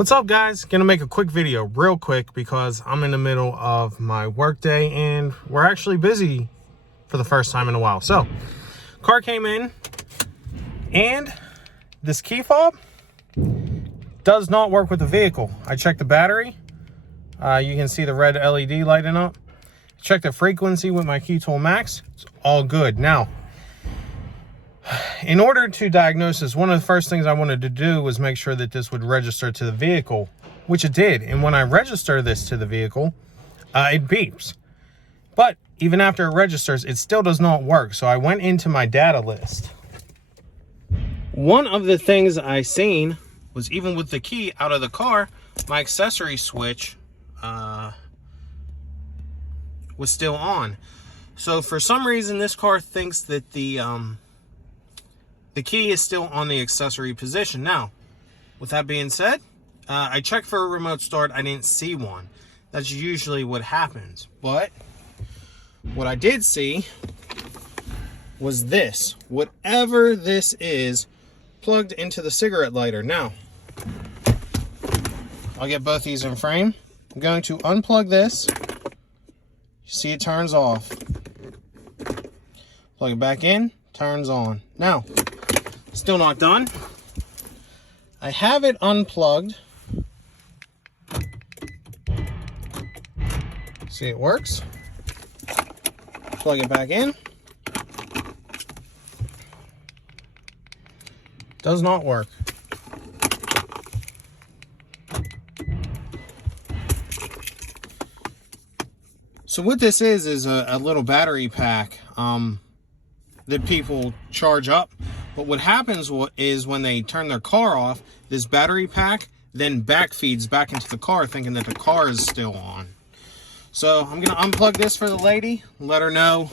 What's up, guys? Gonna make a quick video real quick because I'm in the middle of my work day and we're actually busy for the first time in a while. So car came in and this key fob does not work with the vehicle. I checked the battery. You can see the red LED lighting up. Check the frequency with my key tool max. It's all good. Now, in order to diagnose this, one of the first things I wanted to do was make sure that this would register to the vehicle, which it did. And when I register this to the vehicle, it beeps. But even after it registers, it still does not work. So I went into my data list. One of the things I seen was, even with the key out of the car, my accessory switch was still on. So for some reason, this car thinks that the key is still on the accessory position. Now, with that being said, I checked for a remote start. I didn't see one. That's usually what happens. But what I did see was this. Whatever this is, plugged into the cigarette lighter. Now, I'll get both these in frame. I'm going to unplug this. You see it turns off. Plug it back in, turns on. Now, still not done. I have it unplugged. See, it works. Plug it back in. Does not work. So what this is a little battery pack that people charge up. But what happens is when they turn their car off, this battery pack then backfeeds back into the car, thinking that the car is still on. So I'm gonna unplug this for the lady, let her know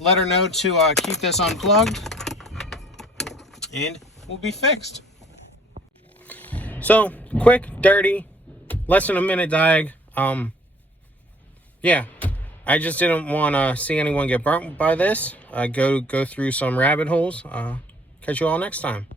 to keep this unplugged, and we'll be fixed. So quick, dirty, less than a minute diag. Yeah, I just didn't want to see anyone get burnt by this. Go through some rabbit holes. Catch you all next time.